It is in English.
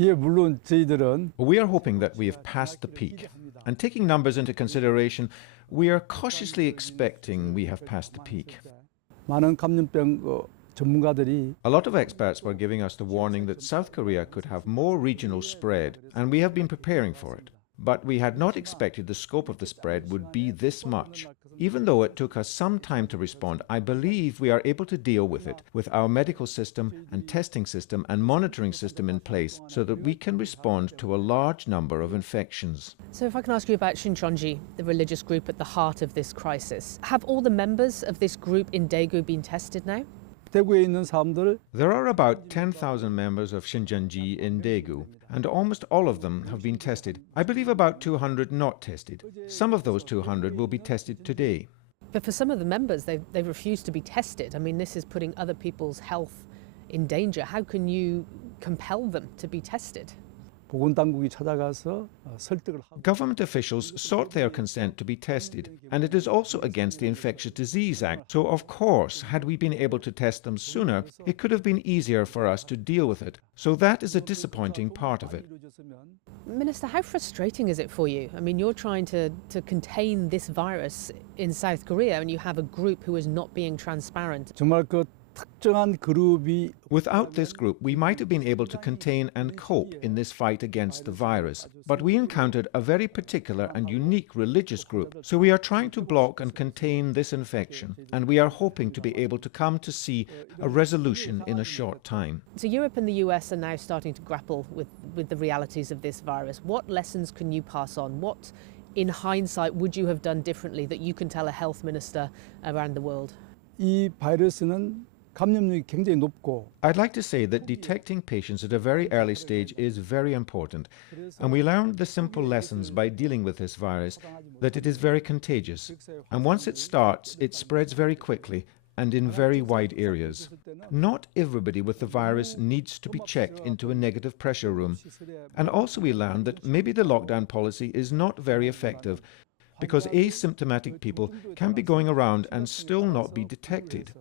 예, 물론 저희들은 We are hoping that we have passed the peak. And taking numbers into consideration, we are cautiously expecting we have passed the peak. 많은 감염병 전문가들이 A lot of experts were giving us the warning that South Korea could have more regional spread, and we have been preparing for it. But we had not expected the scope of the spread would be this much. Even though it took us some time to respond, I believe we are able to deal with it with our medical system and testing system and monitoring system in place so that we can respond to a large number of infections. So if I can ask you about Shincheonji, the religious group at the heart of this crisis. Have all the members of this group in Daegu been tested now? 대구에 있는 사람들 There are about 10,000 members of Shincheonji in Daegu, and almost all of them have been tested. I believe about 200 not tested. Some of those 200 will be tested today. But for some of the members, they've refused to be tested. I mean, this is putting other people's health in danger. How can you compel them to be tested? 보건당국이 찾아가서 설득을 하고 Government officials sought their consent to be tested, and it is also against the Infectious Disease Act. So, of course, had we been able to test them sooner, it could have been easier for us to deal with it. So that is a disappointing part of it. Minister, how frustrating is it for you? I mean, you're trying to contain this virus in South Korea, and you have a group who is not being transparent. 정말 그 특정한 그룹이 Without this group, we might have been able to contain and cope in this fight against the virus. But we encountered a very particular and unique religious group, so we are trying to block and contain this infection, and we are hoping to be able to come to see a resolution in a short time. So Europe and the US are now starting to grapple with the realities of this virus. What lessons can you pass on? What, in hindsight, would you have done differently that you can tell a health minister around the world? 이 바이러스는 감염력이 굉장히 높고 I'd like to say that detecting patients at a very early stage is very important, and we learned the simple lessons by dealing with this virus, that it is very contagious, and once it starts, it spreads very quickly and in very wide areas. Not everybody with the virus needs to be checked into a negative pressure room, and also we learned that maybe the lockdown policy is not very effective, because asymptomatic people can be going around and still not be detected.